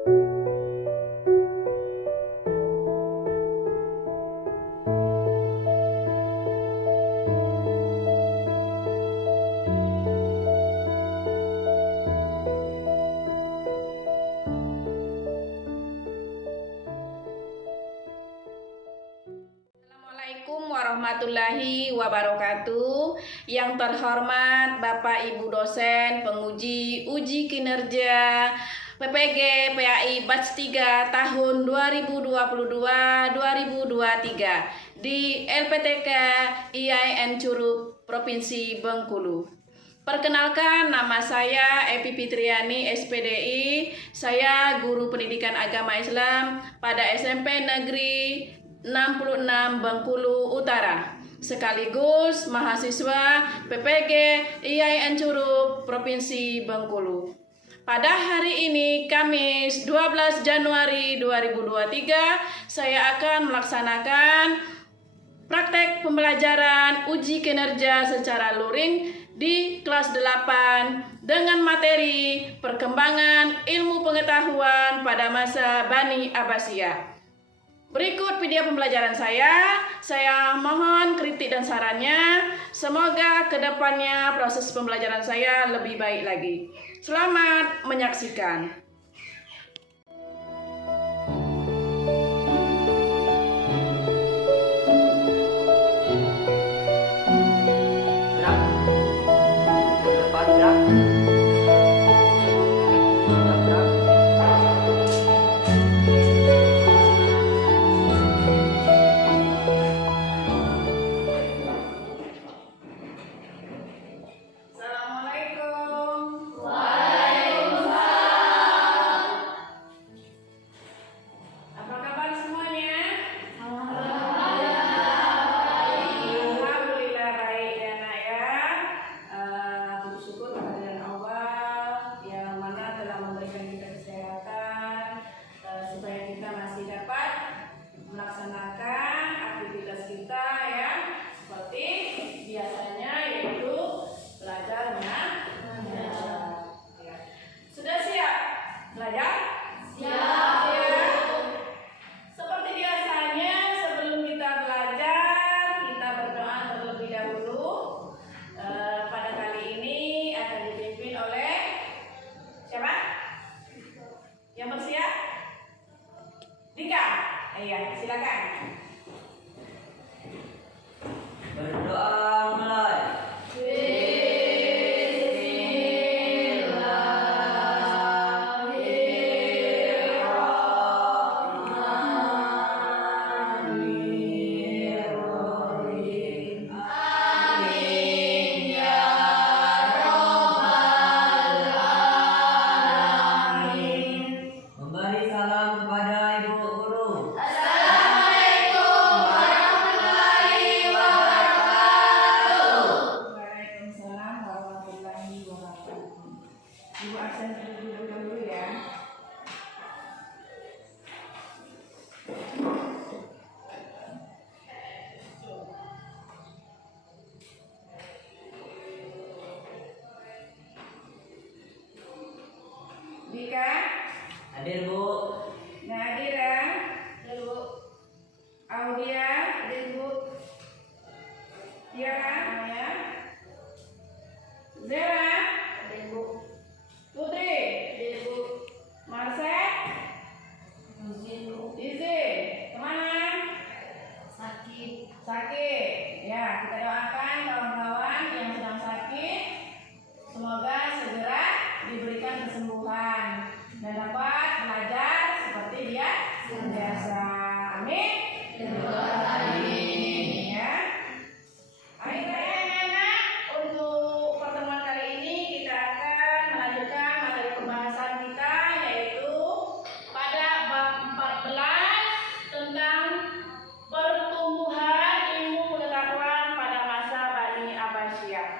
Assalamualaikum warahmatullahi wabarakatuh. Yang terhormat Bapak Ibu dosen penguji uji kinerja PPG PAI Batch 3 tahun 2022-2023 di LPTK IAIN Curup Provinsi Bengkulu. Perkenalkan, nama saya Epi Fitriani, SPDI. Saya guru pendidikan agama Islam pada SMP Negeri 66 Bengkulu Utara, sekaligus mahasiswa PPG IAIN Curup Provinsi Bengkulu. Pada hari ini, Kamis 12 Januari 2023, saya akan melaksanakan praktek pembelajaran uji kinerja secara luring di kelas 8 dengan materi perkembangan ilmu pengetahuan pada masa Bani Abbasiyah. Berikut video pembelajaran saya mohon kritik dan sarannya. Semoga kedepannya proses pembelajaran saya lebih baik lagi. Selamat menyaksikan. Iya, silakan. Berdoa mulai. Memberi salam kepada Ibu Guru. Ibu absen dulu ya. Dika, Hadir Bu. Nadira, hadir Bu. Audia, hadir Bu. Tiara, ya. Zera, hadir Bu. Putri, hadir Bu. Marsek, izin Bu. Izin, kemana? Sakit. Ya, kita doakan kawan-kawan yang sedang sakit, semoga segera diberikan kesembuhan dan dapat belajar seperti dia biasa. Amin. Ya. Ayo anak-anak, untuk pertemuan kali ini kita akan melanjutkan materi pembahasan kita, yaitu pada bab 14 tentang pertumbuhan ilmu pengetahuan pada masa Bani Abbasiyah.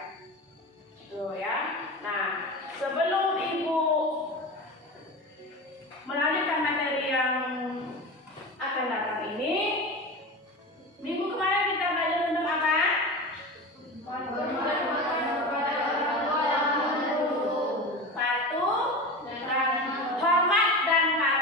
Tuh ya. Nah, sebelum Ibu melanjutkan materi yang akan datang ini, minggu kemarin kita belajar tentang apa? Patuh dan hormat dan patuh.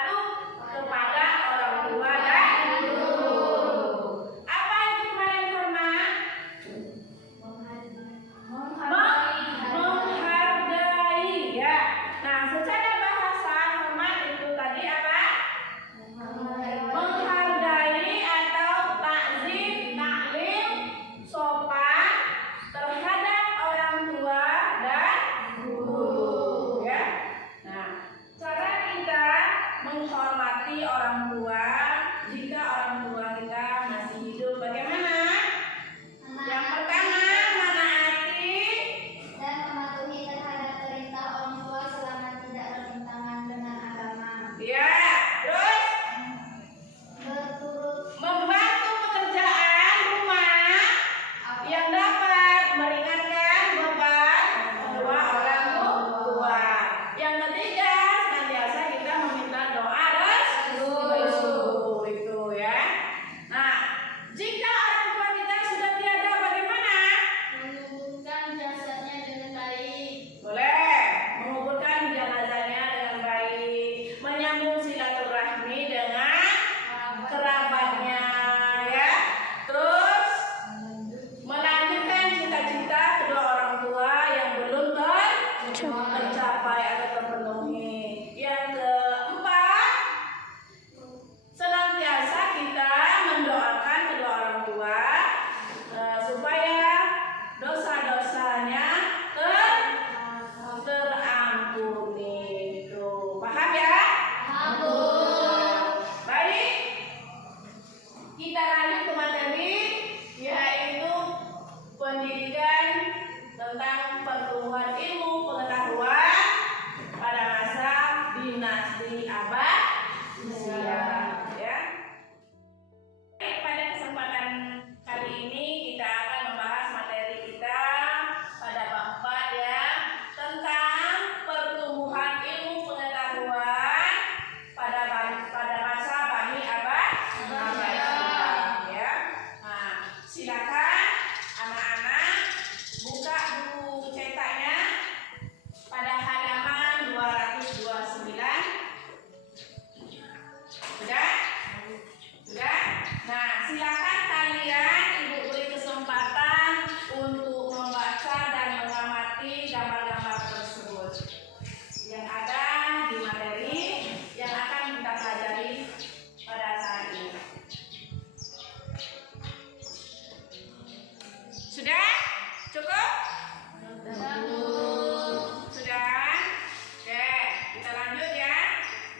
menghormati orang tua jika orang tua kita masih hidup. Bagaimana? Yang pertama, menaati dan mematuhi terhadap perintah orang tua selama tidak bertentangan dengan agama. ya, terus Berturut membantu pekerjaan rumah yang dapat meringankan beban kedua orang tua. Yang ketiga, senantiasa kita meminta doa restu itu ya. Nah, jika orang tua kita sudah tiada, bagaimana? menguburkan jasadnya dengan baik. Boleh menguburkan jenazahnya dengan baik, menyambung silaturahmi dengan kerabatnya ya. Terus melanjutkan cita-cita kedua orang tua yang belum tercapai atau terpenuhi. Yang keempat, senantiasa kita mendoakan kedua orang tua supaya dosa-dosanya terampuni. Tuh, paham ya? Baik, kita lanjut ke materi yaitu pendidikan tentang pertumbuhan ilmu pengetahuan pada masa dinasti Abbasiyah ya. Pada kesempatan kali ini kita akan membahas materi kita pada bab 4 ya, tentang pertumbuhan ilmu pengetahuan pada masa Bani Abbasiyah ya. Nah, silakan anak-anak buka buku cetaknya pada halaman 229. Sudah? Sudah? Nah, silakan kalian Ibu beri kesempatan untuk membaca dan mengamati gambar-gambar tersebut yang ada di materi yang akan kita pelajari pada saat ini. Sudah? Cukup? Sudah? Oke, kita lanjut ya.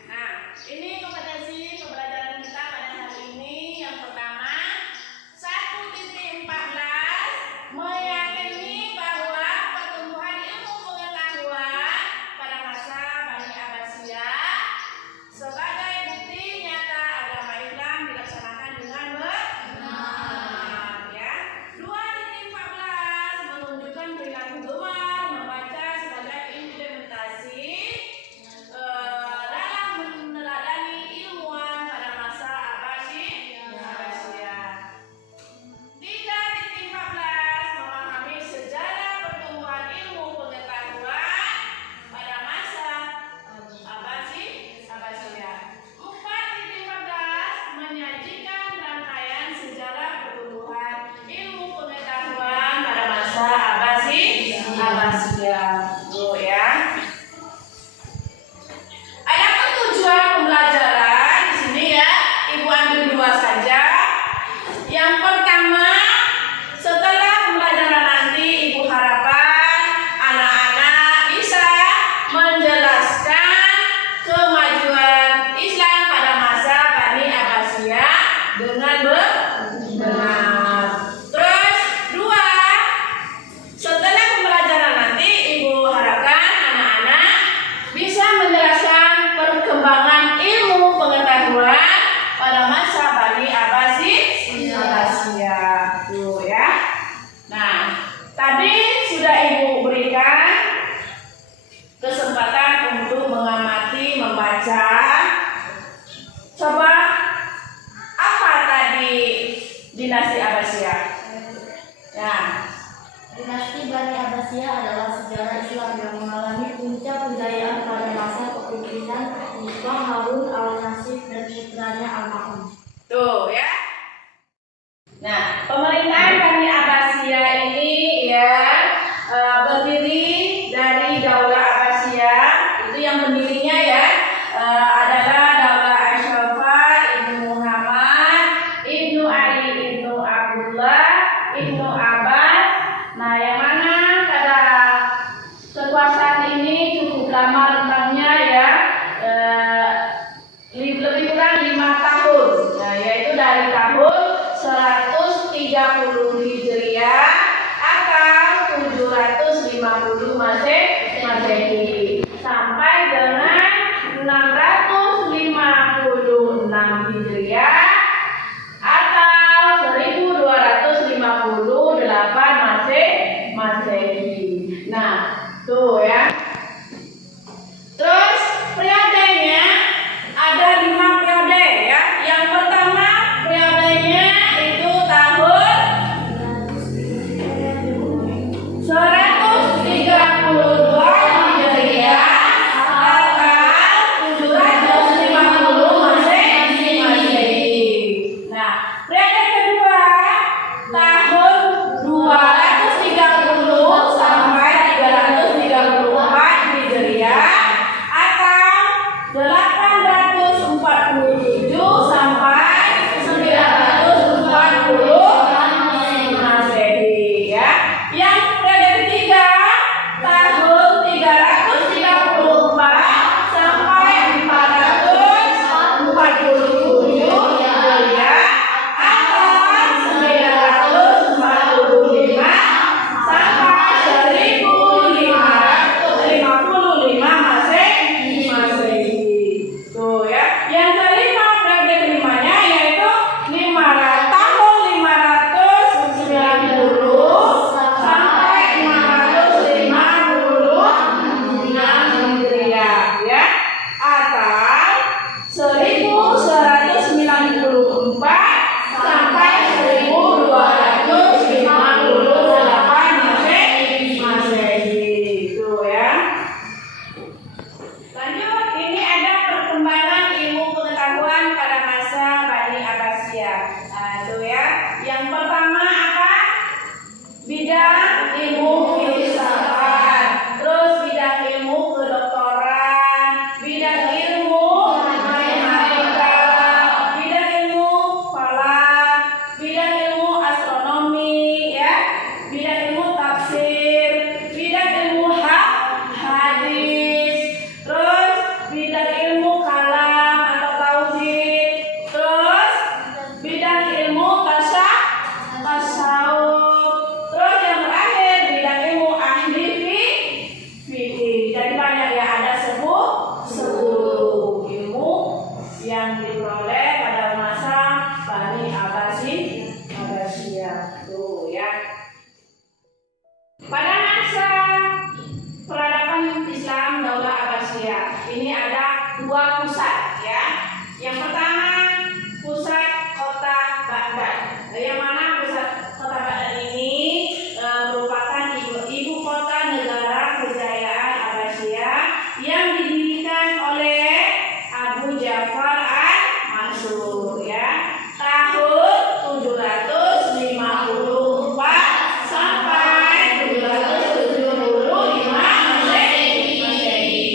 Nah, ini kompetensi pembelajaran kita pada hari ini. Yang pertama, 1.14 meyakini bahwa pertumbuhan ilmu pengetahuan pada masa Bani Abbasiyah sebagai bukti nyata agama Islam dilaksanakan dengan benar ya. 2.14 menunjukkan perilaku gemar membaca sebagai implementasi dalam meneladani ilmuwan pada masa Abbasiyah. 3.14 memahami sejarah pertumbuhan ilmu pengetahuan pada masa Abbasiyah. 4.14 menyajikan rangkaian sejarah pertumbuhan ilmu pengetahuan pada masa Abbasiyah. Tuh ya. Adapun tujuan pembelajaran di sini ya, Ibu ambil 2 saja. Yang pertama, setelah pembelajaran nanti Ibu harapkan anak-anak bisa menjelaskan kemajuan Islam pada masa Bani Abbasiyah dengan benar. Terus 2, setelah pembelajaran nanti Ibu harapkan anak-anak bisa menjelaskan perkembangan ilmu pengetahuan pada masa Bani Abbasiyah. Tuh ya. Nah, tadi sudah Ibu berikan kesempatan untuk mengamati, membaca. Coba apa tadi dinasti Abbasiyah? Ya. Dinasti Bani Abbasiyah adalah sejarah Islam yang mengalami puncak kejayaan pada masa kepemimpinan Sultan Harun al-Rashid dan putranya almarhum. Tuh ya. Nah, pemerintahan Bani Abbasiyah ini ya berdiri dari Daulah Abbasiyah. Itu yang pendirinya ya adalah Daulah Ashrafah Ibnu Muhammad Ibnu Ali Ibnu Abdullah Ibnu Abbas. Nah, yang mana pada kekuasaan ini cukup lama rentangnya ya, yang diperoleh pada masa Bani Abbasiyah. Tuh ya. Pada masa peradaban Islam Daulah Abbasiyah ini ada dua pusat ya. Yang pertama pusat kota Baghdad. Yang mana pusat kota Baghdad ini merupakan ibu kota negara kejayaan Abbasiyah yang didirikan oleh Abu Ja'far al-Mansur ya tahun 754 sampai 775 Masehi.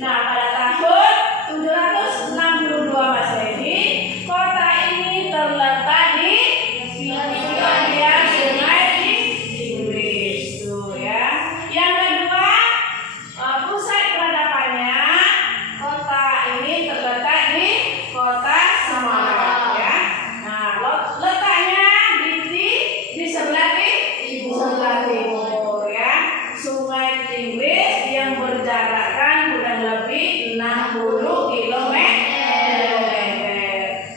Nah, pada tahun 762 Masehi, kota ini terletak di bagian sungai Inggris tuh ya. Yang kedua, pusat peradabannya kota ini terletak di kota Samarkand ya. Nah, letaknya di sebelah timur ya. Sungai Inggris yang berjarakkan kurang lebih 60 km.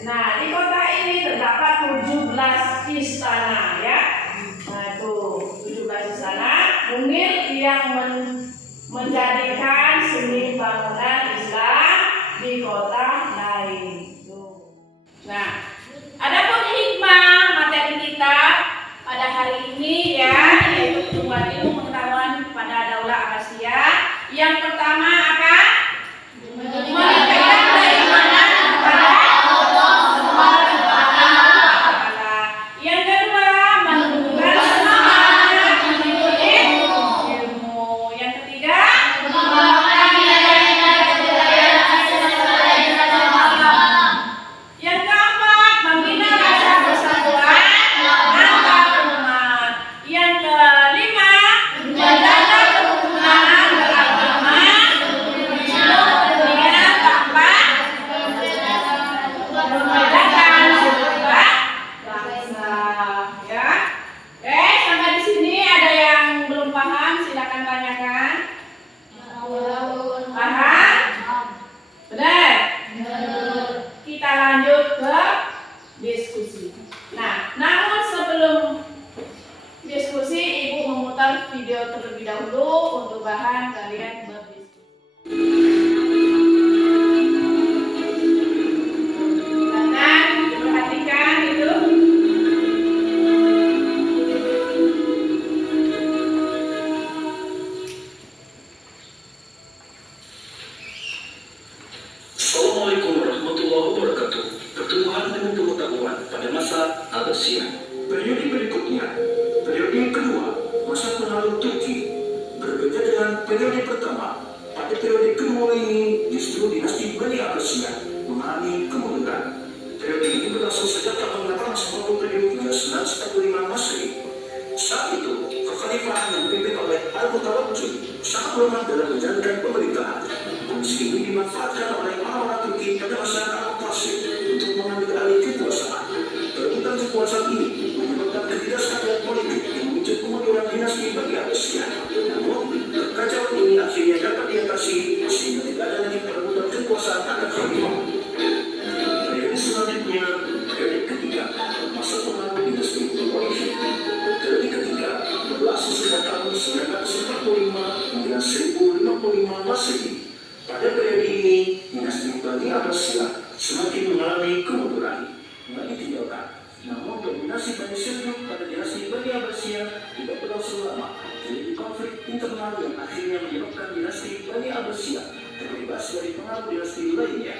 Nah, di kota ini terdapat 17 istana ya. Nah, itu 17 istana mungil yang menjadikan seni bangunan Islam di kota lain. Nah, adapun hikmah materi kita pada hari ini ya, yaitu pertumbuhan ilmu pengetahuan pada Daulah Abbasiyah. Yang pertama apa? Meningkatkan keimanan kepada Allah Subhanahu wa Ta'ala. Yang kedua, menumbuhkan semangat menuntut ilmu. Yang ketiga, mengembangkan nilai-nilai kebudayaan serta Islam. Yang keempat, membina rasa persatuan antar umat. Yang kelima, menjaga kerukunan beragama di seluruh dunia tanpa membedakan suku bangsa. Ya, sampai di sini ada yang belum paham, silakan tanyakan. Paham? Benar? Kita lanjut ke diskusi. Nah, namun sebelum diskusi, Ibu memutar video terlebih dahulu untuk bahan kalian berdiskusi. Silakan diperhatikan itu. Assalamualaikum warahmatullahi wabarakatuh. Pertumbuhan ilmu pengetahuan pada masa Abbasiyah. Periode berikutnya, periode yang kedua, masa pengaruh Turki. Berbeda dengan periode pertama, pada periode kedua ini justru dinasti Bani Abbasiyah mengalami kemunduran. Periode ini berlangsung sejak tahun 810 hingga 945 Masehi. Saat itu, kekhalifahan yang dipimpin oleh Al-Mutawakkil sangat lemah dalam menjalankan pemerintahan. Kondisi ini dimanfaatkan oleh orang-orang Turki pada masa Al-Qasim untuk mengambil alih kekuasaan. Perebutan kekuasaan ini menyebabkan ketidakstabilan politik yang memicu kemunduran dinasti Bani Abbasiyah. Namun, kekacauan ini akhirnya dapat diatasi sehingga tidak ada lagi perebutan kekuasaan antar khalifah. Periode selanjutnya, periode ketiga, masa pengaruh dinasti Umayyah. Periode ketiga berlangsung sejak tahun 945 hingga 1055 Masehi. Pada periode ini, dinasti Bani Abbasiyah semakin mengalami kemunduran. Bani ditinggalkan. Namun dominasi Bani Seljuk pada dinasti Bani Abbasiyah tidak berlangsung lama. Terjadi konflik internal yang akhirnya menyebabkan dinasti Bani Abbasiyah terbebas dari pengaruh dinasti lainnya.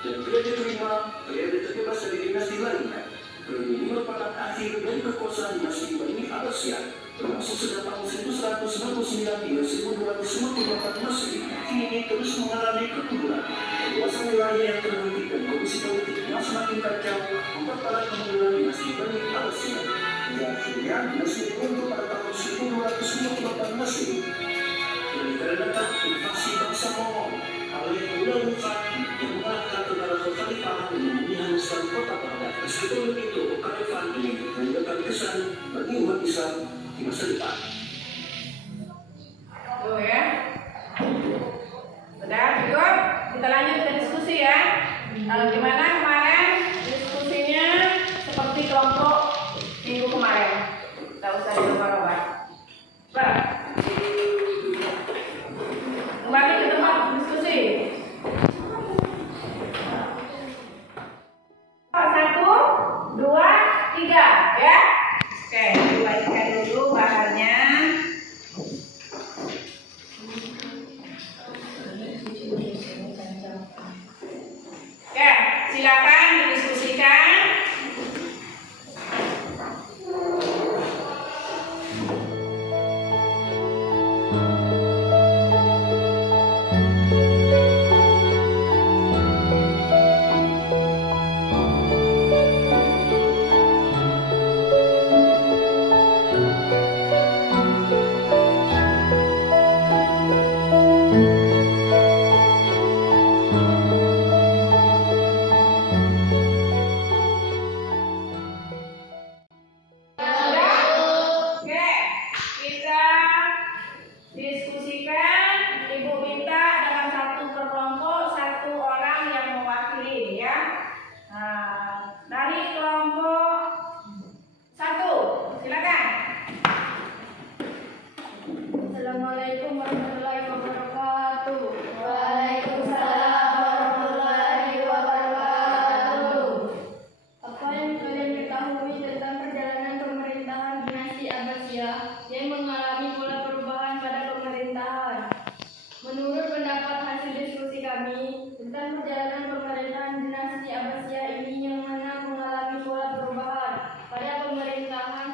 Dan periode kelima, periode terbebas dari dinasti lainnya. Periode ini merupakan akhir dari kekuasaan dinasti Bani Abbasiyah. Berlangsung sejak tahun 1199 hingga 1254 Masehi. Ini terus mengalami kemunduran. Kuasa wilayah yang terhenti dan kondisi politik yang semakin kacau memperparah kemunduran dinasti Bani Abbasiyah. Hingga akhirnya dinasti runtuh pada tahun 1254 Masehi. Dikarenakan invasi bangsa Mongol, oleh Ulul yang mengalahkan tentara kekhalifahan dengan menghanguskan kota Baghdad. Meskipun begitu, kekhalifahan ini meninggalkan kesan bagi umat Islam di masa depan. Tuh ya. Udah cukup? Kita lanjut ke diskusi ya. Gimana kemarin diskusinya seperti kelompok minggu kemarin? Tidak usah dirubah-rubah. Kembali ke tempat diskusi. 1, 2, 3 ya. Oke, dibacakan dulu bahannya. Oke, silakan didiskusikan. Oke, kita diskusikan. Ibu minta dalam satu kelompok 1 orang yang mewakili ya. Dari kelompok 1, silakan. Assalamualaikum warahmatullahi wabarakatuh. Waalaikumsalam warahmatullahi wabarakatuh. Apa yang kalian ketahui tentang perjalanan pemerintahan dinasti Abbasiyah yang mengalami pola perubahan pada pemerintahan? Menurut pendapat hasil diskusi kami tentang perjalanan pemerintahan dinasti Abbasiyah ini yang mana mengalami pola perubahan pada pemerintahan.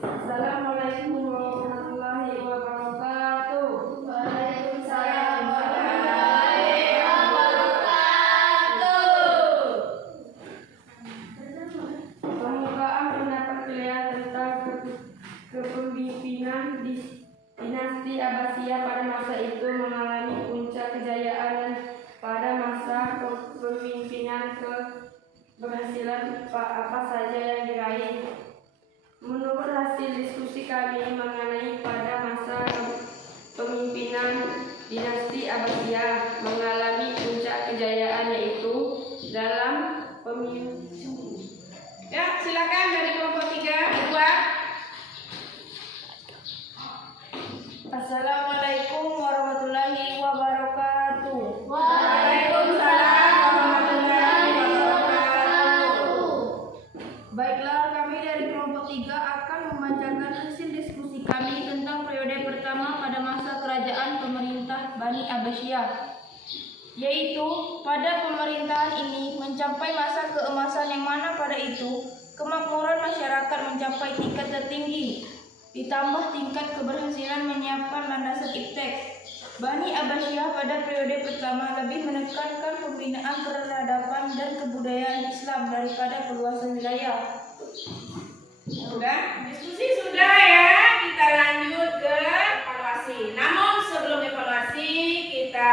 Assalamualaikum warahmatullahi wabarakatuh. Waalaikumsalam warahmatullahi wabarakatuh. Pembukaan pendapat kalian tentang kepemimpinan dinasti Abbasiyah pada masa itu mengalami puncak kejayaan dan pada masa kepemimpinan keberhasilan apa saja yang diraih. Menurut hasil diskusi kami mengenai pada masa kepemimpinan dinasti Abbasiyah mengalami puncak kejayaan yaitu dalam pemimpin. Ya, silakan dari kelompok 3, Edward. Assalamualaikum warahmatullahi wabarakatuh. Waalaikumsalam warahmatullahi wabarakatuh. Baiklah, kami dari kelompok 3 akan membacakan hasil diskusi kami tentang periode pertama pada masa kerajaan pemerintah Bani Abbasiyah, yaitu pada pemerintahan ini mencapai masa keemasan yang mana pada itu kemakmuran masyarakat mencapai tingkat tertinggi, ditambah tingkat keberhasilan menyiapkan landasan iptek. Bani Abbasiyah pada periode pertama lebih menekankan pembinaan peradaban dan kebudayaan Islam daripada perluasan wilayah. Sudah, diskusi sudah ya. Kita lanjut ke evaluasi. Namun sebelum evaluasi kita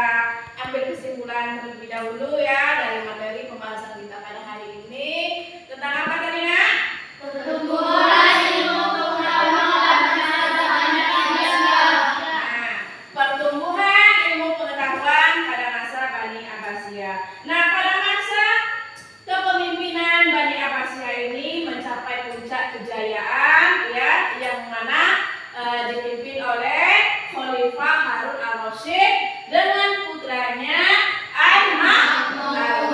ambil kesimpulan terlebih dahulu ya dari materi pembahasan kita pada hari ini tentang apa tadi nak? Pertumbuhan ilmu pengetahuan dan Nah, pertumbuhan ilmu pengetahuan pada masa Bani Abbasiyah. Nah, pada masa kepemimpinan Bani Abbasiyah ini mencapai puncak kejayaan ya, yang mana dipimpin oleh Khalifah Harun al-Rasyid dengan putranya Al-Ma'mun.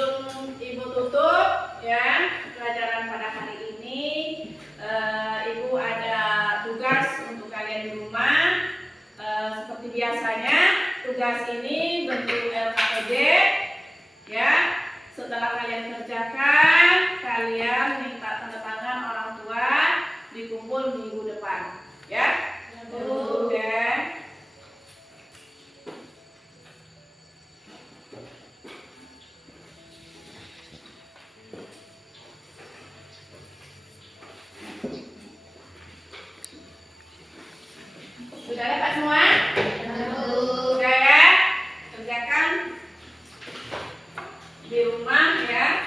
sebelum Ibu tutup ya pelajaran pada hari ini, Ibu ada tugas untuk kalian di rumah. Seperti biasanya, tugas ini bentuk LKPD ya. Setelah kalian kerjakan, kalian minta tanda tangan orang tua, dikumpul minggu depan ya. Oke. Sudah ya Pak semua? Sudah ya? Kerjakan di rumah ya.